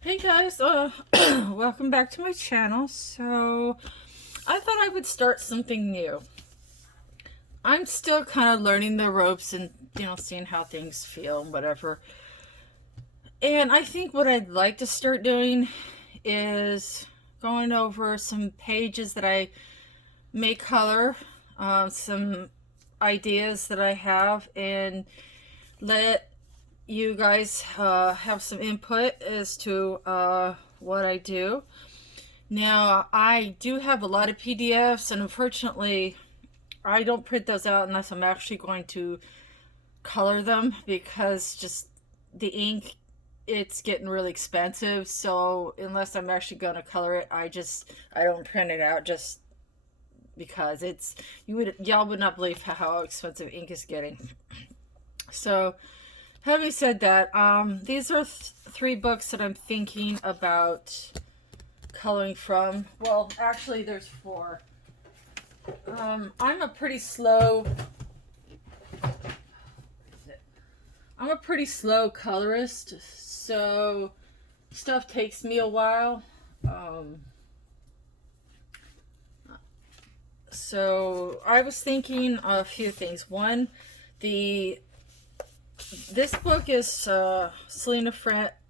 Hey guys, welcome back to my channel. So, I thought I would start something new. I'm still kind of learning the ropes and, seeing how things feel and whatever. And I think what I'd like to start doing is going over some pages that I may color, some ideas that I have, and let you guys have some input as to what I do. Now, I do have a lot of PDFs, and unfortunately, I don't print those out unless I'm actually going to color them because just the ink, it's getting really expensive. So, unless I'm actually going to color it, I don't print it out just because y'all would not believe how expensive ink is getting. So, having said that, these are three books that I'm thinking about coloring from. Well, actually, there's four. I'm a pretty slow. I'm a pretty slow colorist, so stuff takes me a while. So I was thinking a few things. One, the this book is Selena Finch.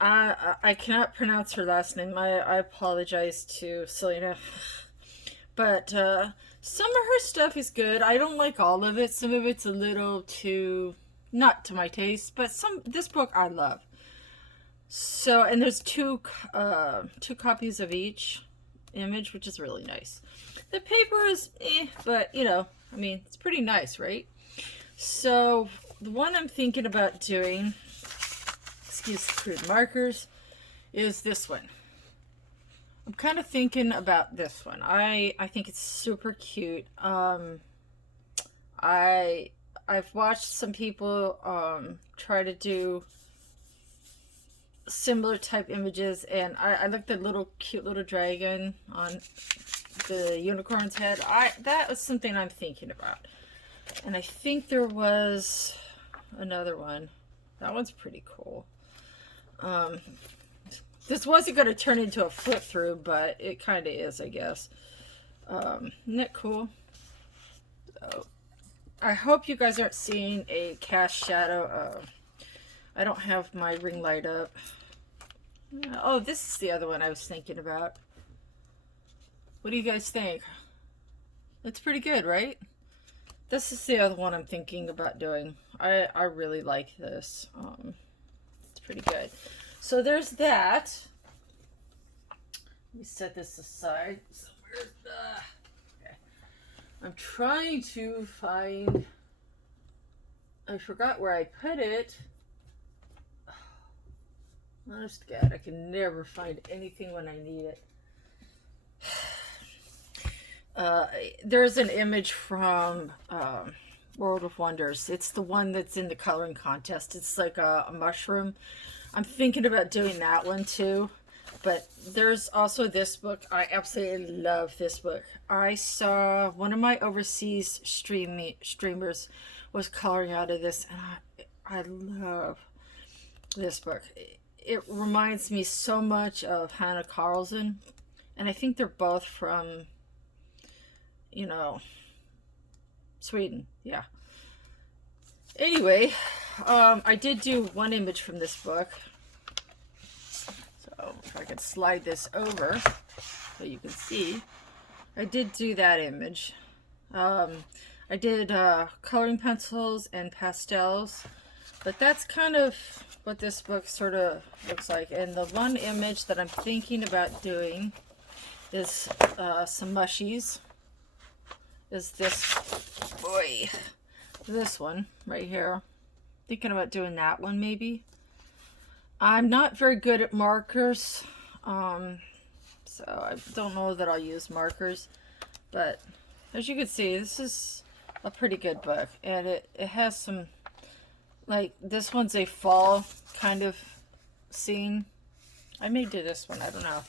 I cannot pronounce her last name. I apologize to Selena. But some of her stuff is good. I don't like all of it. Some of it's a little too not to my taste, but this book I love. So, and there's two copies of each image, which is really nice. The paper is but I mean, it's pretty nice, right? So, the one I'm thinking about doing, excuse the crude markers, is this one. I'm kind of thinking about this one. I think it's super cute. I've watched some people try to do similar type images, and I like the little cute little dragon on the unicorn's head. That was something I'm thinking about. And I think there was another one. That one's pretty cool. This wasn't going to turn into a flip through, but it kind of is, I guess. Isn't it cool? So, I hope you guys aren't seeing a cast shadow. I don't have my ring light up. Oh, this is the other one I was thinking about. What do you guys think? It's pretty good, right? This is the other one I'm thinking about doing. I really like this. It's pretty good. So there's that. Let me set this aside. So where's the... Okay. I'm trying to find... I forgot where I put it. Honest to God, I can never find anything when I need it. There's an image from World of Wonders. It's the one that's in the coloring contest. It's like a mushroom. I'm thinking about doing that one too. But there's also this book. I absolutely love this book. I saw one of my overseas streamers was coloring out of this, and I love this book. It reminds me so much of Hannah Carlson, and I think they're both from, Sweden. Yeah. Anyway, I did do one image from this book. So if I could slide this over so you can see, I did do that image. I did coloring pencils and pastels, but that's kind of what this book sort of looks like. And the one image that I'm thinking about doing is some mushies. Is this one right here. Thinking about doing that one maybe. I'm not very good at markers, so I don't know that I'll use markers, but as you can see, this is a pretty good book, and it has some, like, this one's a fall kind of scene. I may do this one, I don't know.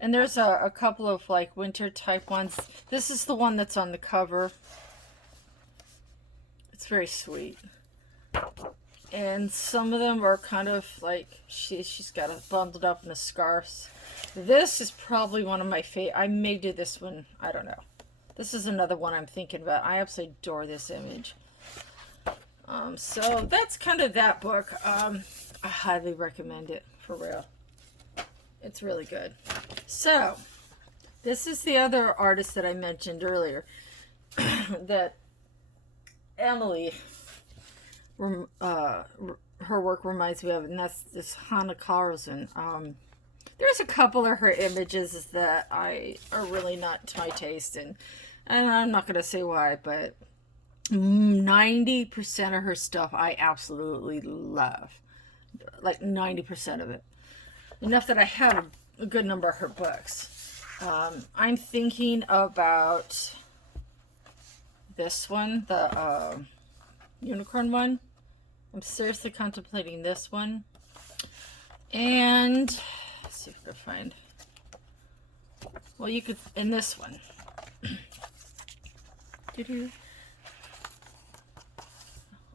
And there's a couple of like winter type ones. This is the one that's on the cover. It's very sweet. And some of them are kind of like, she's got it bundled up in a scarf. This is probably one of my favorite. I may do this one. I don't know. This is another one I'm thinking about. I absolutely adore this image. So that's kind of that book. I highly recommend it, for real. It's really good. So, this is the other artist that I mentioned earlier that Emily, her work reminds me of, and that's this Hannah Carlson. There's a couple of her images that are really not to my taste, and I'm not going to say why, but 90% of her stuff I absolutely love. Like 90% of it. Enough that I have a good number of her books. I'm thinking about this one, the unicorn one. I'm seriously contemplating this one. And let's see if I can find. Well, you could in this one.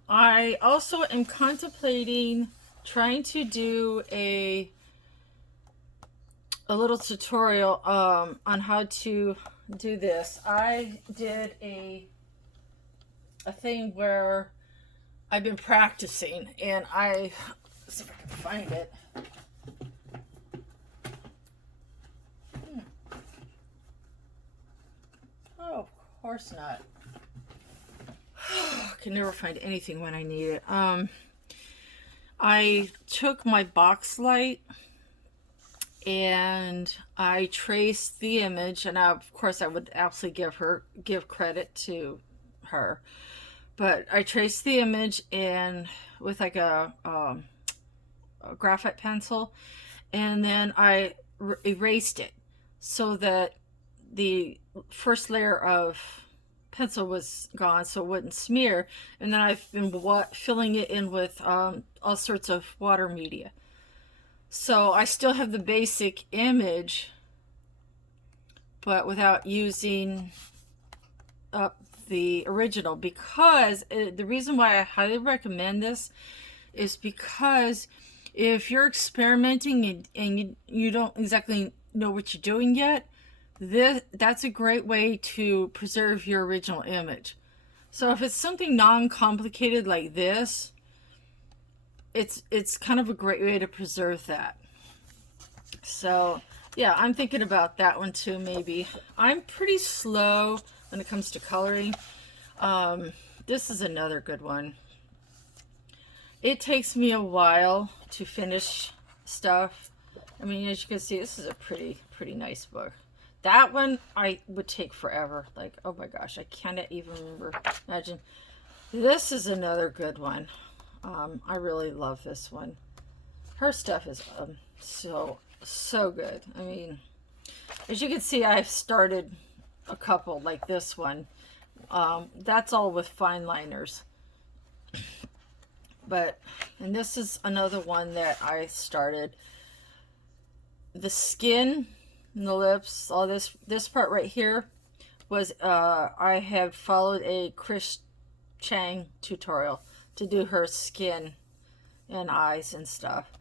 I also am contemplating trying to do a little tutorial on how to do this. I did a thing where I've been practicing, and let's see if I can find it. Oh, of course not. I can never find anything when I need it. I took my box light and I traced the image, and of course I would absolutely give credit to her, but I traced the image and with like a graphite pencil, and then I erased it so that the first layer of pencil was gone so it wouldn't smear, and then I've been filling it in with all sorts of water media. So I still have the basic image, but without using up the original, because the reason why I highly recommend this is because if you're experimenting and you don't exactly know what you're doing yet, that's a great way to preserve your original image. So if it's something non-complicated like this, it's kind of a great way to preserve that. So yeah, I'm thinking about that one too. Maybe I'm pretty slow when it comes to coloring. This is another good one. It takes me a while to finish stuff. I mean, as you can see, this is a pretty nice book. That one I would take forever. Like, oh my gosh, I cannot even imagine. This is another good one. I really love this one. Her stuff is so good. I mean, as you can see, I've started a couple like this one. That's all with fine liners. And this is another one that I started. The skin and the lips, all this part right here was I have followed a Chris Chang tutorial to do her skin and eyes and stuff.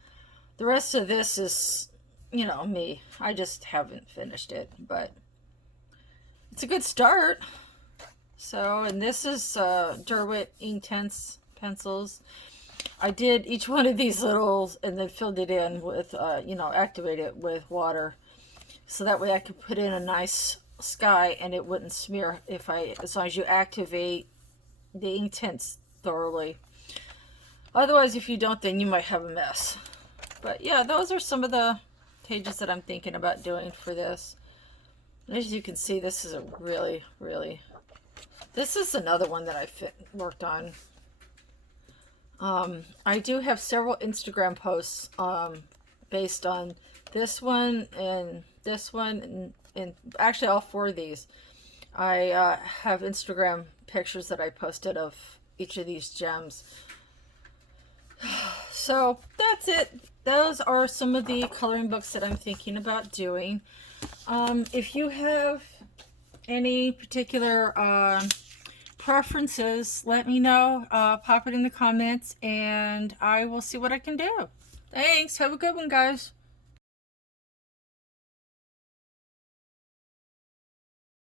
The rest of this is, you know, me. I just haven't finished it, but it's a good start. So, and this is Derwent Inktense pencils. I did each one of these little and then filled it in with, activate it with water. So that way I could put in a nice sky and it wouldn't smear as long as you activate the Inktense thoroughly. Otherwise, if you don't, then you might have a mess. But yeah, those are some of the pages that I'm thinking about doing for this. As you can see, this is a really, this is another one that I worked on. I do have several Instagram posts based on this one and this one, and actually all four of these. I have Instagram pictures that I posted of each of these gems. So that's it. Those are some of the coloring books that I'm thinking about doing. If you have any particular preferences, let me know. Pop it in the comments and I will see what I can do. Thanks. Have a good one, guys.